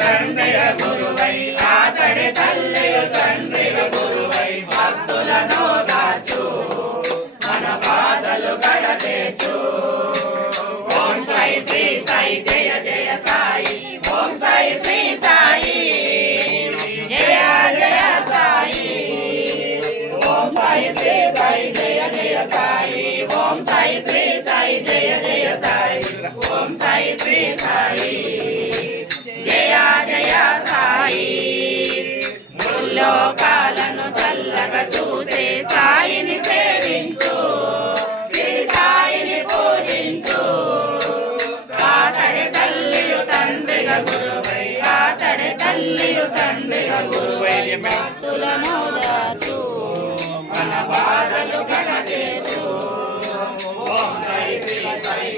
తండ్రిగా గురువై ఆతడి తల్లియు తండ్రిగా గురువై భక్తులను దాచు మన బాధలు గడతేచు ఓం సాయి శ్రీ సాయి జయ జయ సాయి ఓం సాయి శ్రీ సాయి జయ జయ సాయి ఓం సాయి శ్రీ సాయి జయ జయ సాయి ఓం సాయి శ్రీ సాయి జయ జయ సాయి ఓం సాయి శ్రీ సాయి జయ జయ సాయి ముల్లోకాలను చల్లగా చూసే సాయిని సేవించు సిరి సాయిని పూజించు ఆతడి తల్లియు తండ్రిగా గురువై ఆతడి తల్లియు తండ్రిగా గురువై భక్తులను దాచు మన బాధలు గడతేచు ఓం సాయి శ్రీ సాయి